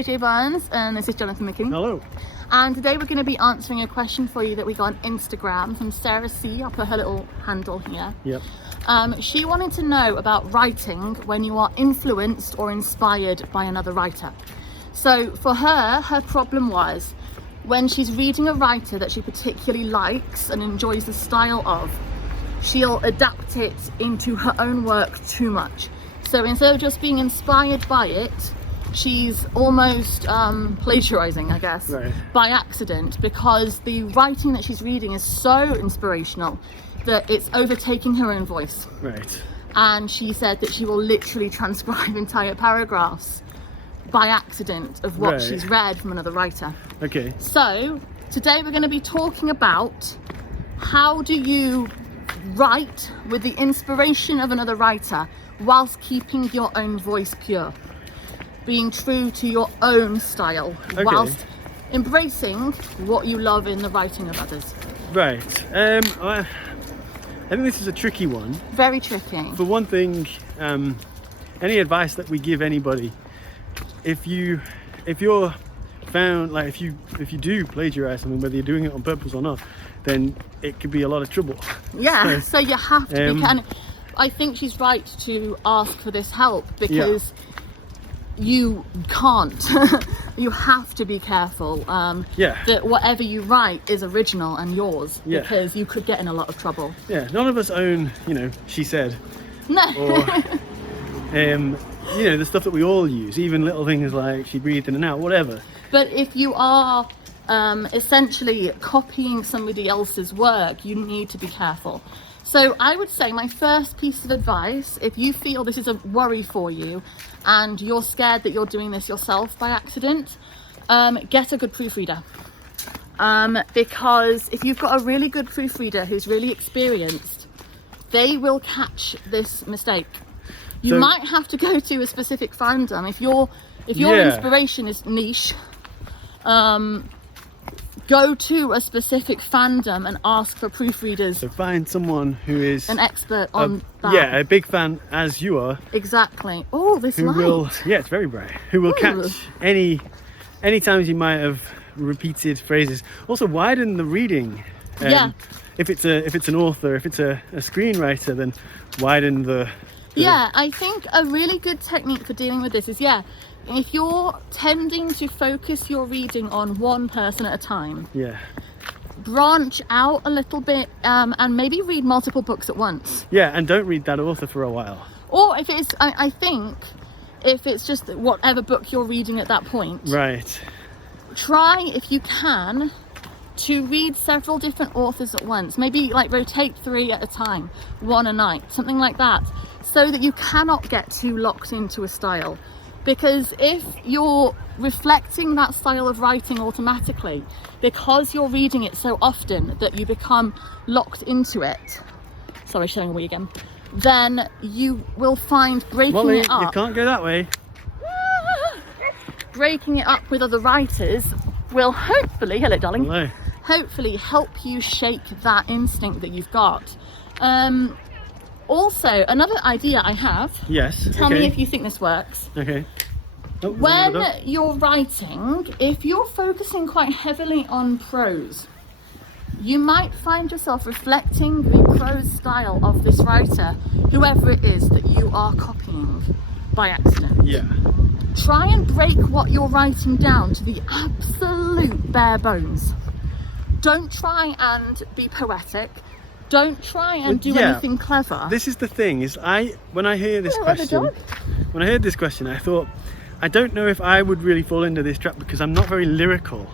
JJ Burns, and this is Jonathan McKinney. Hello. And today we're going to be answering a question for you that we got on Instagram from Sarah C. I'll put her little handle here. Yep. She wanted to know about writing when you are influenced or inspired by another writer. So for her problem was when she's reading a writer that she particularly likes and enjoys the style of, she'll adapt it into her own work too much. So instead of just being inspired by it, she's almost plagiarizing, I guess, right, by accident, because the writing that she's reading is so inspirational that it's overtaking her own voice. Right. And she said that she will literally transcribe entire paragraphs by accident of what Right. she's read from another writer. Okay. So today we're going to be talking about how do you write with the inspiration of another writer whilst keeping your own voice pure, being true to your own style, Okay. whilst embracing what you love in the writing of others. Right. I think this is a tricky one. Very tricky. For one thing, any advice that we give anybody, if you're found, like if you do plagiarize something, whether you're doing it on purpose or not, then it could be a lot of trouble. Yeah, so you have to be Um, I think she's right to ask for this help, because you can't. You have to be careful that whatever you write is original and yours, because you could get in a lot of trouble. Yeah, none of us own, she said. No. Or, the stuff that we all use, even little things like she breathed in and out, whatever. But if you are essentially copying somebody else's work, you need to be careful. So I would say my first piece of advice, if you feel this is a worry for you and you're scared that you're doing this yourself by accident, get a good proofreader. Because if you've got a really good proofreader who's really experienced, they will catch this mistake. You might have to go to a specific fandom. If your inspiration is niche, go to a specific fandom and ask for proofreaders. So find someone who is an expert on that. Yeah, a big fan as you are. Exactly. Oh, this who light. Will, yeah, it's very bright. Who will catch any times you might have repeated phrases. Also, widen the reading. If it's an author, if it's a screenwriter, then widen the. Yeah, I think a really good technique for dealing with this is if you're tending to focus your reading on one person at a time, branch out a little bit and maybe read multiple books at once. Yeah, and don't read that author for a while. Or if it's, I think, if it's just whatever book you're reading at that point. Right. Try, if you can, to read several different authors at once. Maybe like rotate 3 at a time, 1 a night, something like that, so that you cannot get too locked into a style. Because if you're reflecting that style of writing automatically, because you're reading it so often that you become locked into it, sorry, showing away again, then you will find breaking it up. You can't go that way. Breaking it up with other writers will hopefully, hello darling, hello, hopefully help you shake that instinct that you've got. Also, another idea I have. Yes. Tell me if you think this works. Okay. Oh, when you're writing, if you're focusing quite heavily on prose, you might find yourself reflecting the prose style of this writer, whoever it is that you are copying by accident. Yeah. Try and break what you're writing down to the absolute bare bones. Don't try and be poetic. Don't try and do anything clever. This is the thing, when I heard this question, I thought, I don't know if I would really fall into this trap because I'm not very lyrical.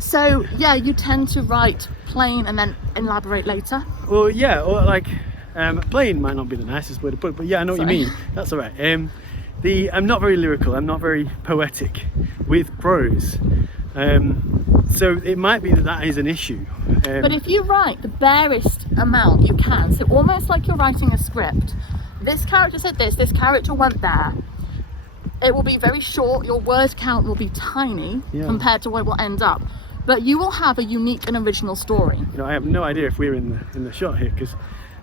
So you tend to write plain and then elaborate later. Well, or like plain might not be the nicest way to put it, but I know what you mean. That's all right. I'm not very lyrical. I'm not very poetic with prose. So it might be that is an issue. But if you write the barest amount you can, so almost like you're writing a script, this character said this character went there, it will be very short, your word count will be tiny compared to what it will end up, but you will have a unique and original story. I have no idea if we're in the shot here because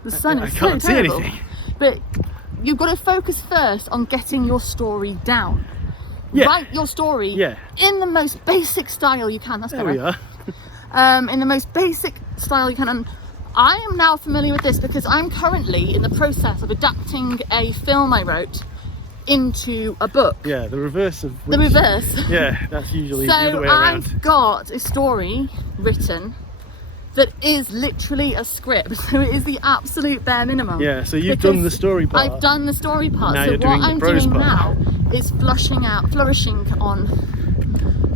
the sun is I can't so see terrible. anything. But you've got to focus first on getting your story down. Write your story Yeah. in the most basic style you can. That's There better. we are. In the most basic style you can. And I am now familiar with this because I'm currently in the process of adapting a film I wrote into a book. Yeah, the reverse of The reverse. Yeah, that's usually the other So way around. I've got a story written that is literally a script. So it is the absolute bare minimum. Yeah, so you've Because done the story part. I've done the story part. Now So you're doing what the I'm prose doing part. now is flourishing on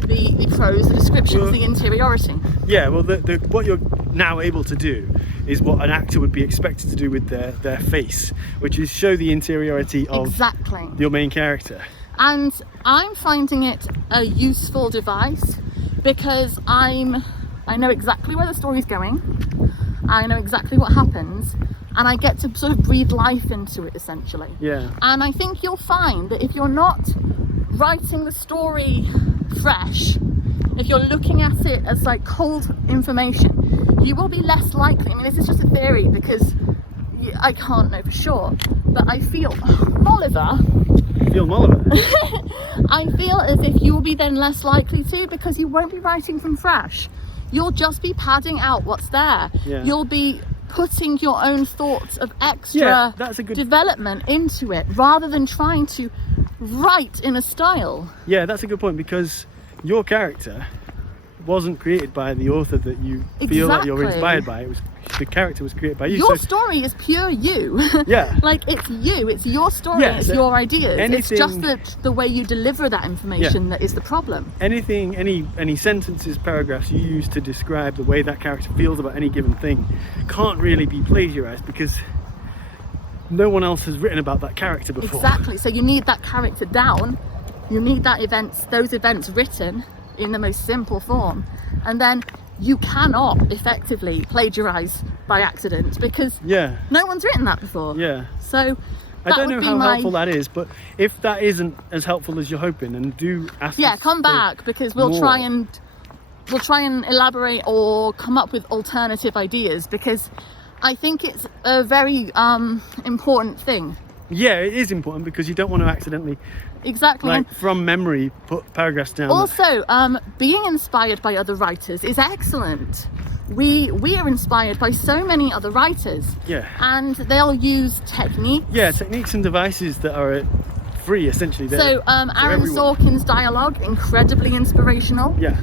the prose, the descriptions, Well, the interiority. Yeah, well, what you're now able to do is what an actor would be expected to do with their face, which is show the interiority of Exactly. your main character. And I'm finding it a useful device because I know exactly where the story's going. I know exactly what happens, and I get to sort of breathe life into it essentially. Yeah. And I think you'll find that if you're not writing the story fresh, if you're looking at it as like cold information, you will be less likely. I mean, this is just a theory because I can't know for sure, but I feel Oliver. Phil Molliver. I feel as if you will be then less likely to, because you won't be writing from fresh. You'll just be padding out what's there. Yeah. You'll be putting your own thoughts of extra Yeah, that's a good- development into it rather than trying to write in a style. Yeah, that's a good point, because your character wasn't created by the author that you feel that you're Exactly. inspired by. It was the character was created by you. Your so, story is pure you. Yeah. Like it's you, it's your story, Yeah, it's so your ideas. It's just anything- the way you deliver that information that is the problem. anything, any sentences, paragraphs you use to describe the way that character feels about any given thing can't really be plagiarized because no one else has written about that character before. Exactly. So you need that character down. You need those events written in the most simple form, and then you cannot effectively plagiarize by accident because Yeah. no one's written that before. Yeah. So I that don't would know be how my- helpful that is, but if that isn't as helpful as you're hoping, then do ask Yeah, us come for back because we'll more. try and elaborate or come up with alternative ideas because I think it's a very important thing. Yeah, it is important because you don't want to accidentally, Exactly. like, And from memory, put paragraphs down. also, being inspired by other writers is excellent. We are inspired by so many other writers, Yeah. and they'll use techniques. Yeah, techniques and devices that are free, essentially. They're So for Aaron everyone. Sorkin's dialogue, incredibly inspirational. Yeah.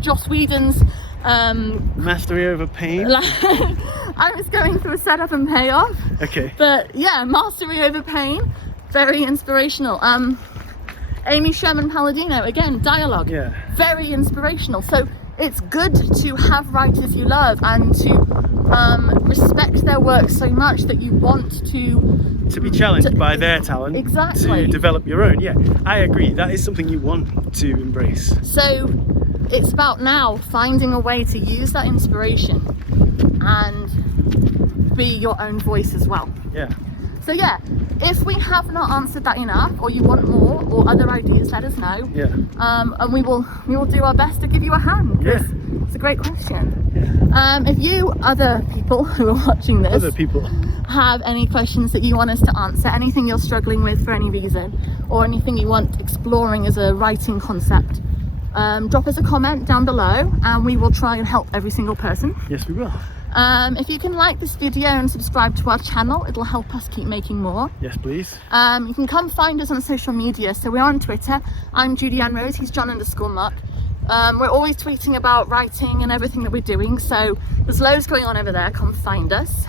Joss Whedon's Mastery over pain. I was going through a setup and payoff, Okay. but yeah, Mastery Over Pain, very inspirational. Amy Sherman Palladino, again, dialogue, Yeah. very inspirational. So it's good to have writers you love and to respect their work so much that you want To be challenged by their talent. Exactly. To develop your own. Yeah, I agree. That is something you want to embrace. So it's about now finding a way to use that inspiration and be your own voice as well. Yeah. So yeah, if we have not answered that enough, or you want more or other ideas, let us know. Yeah. And we will do our best to give you a hand. 'Cause Yeah. It's a great question. If you other people who are watching this Other people. have any questions that you want us to answer, anything you're struggling with for any reason, or anything you want exploring as a writing concept, drop us a comment down below and we will try and help every single person. Yes, we will. If you can like this video and subscribe to our channel, it'll help us keep making more. Yes, please. You can come find us on social media. So we're on Twitter. I'm Judy Ann Rose, he's John_Muck. We're always tweeting about writing and everything that we're doing, so there's loads going on over there. Come find us.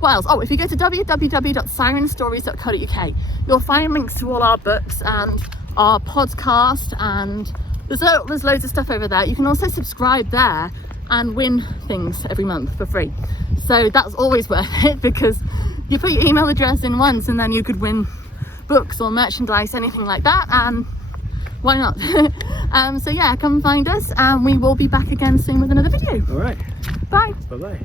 What else? Oh, if you go to www.sirenstories.co.uk, you'll find links to all our books and our podcast, and there's loads of stuff over there. You can also subscribe there and win things every month for free. So that's always worth it because you put your email address in once and then you could win books or merchandise, anything like that, and why not? So yeah, come find us and we will be back again soon with another video. All right. Bye. Bye-bye.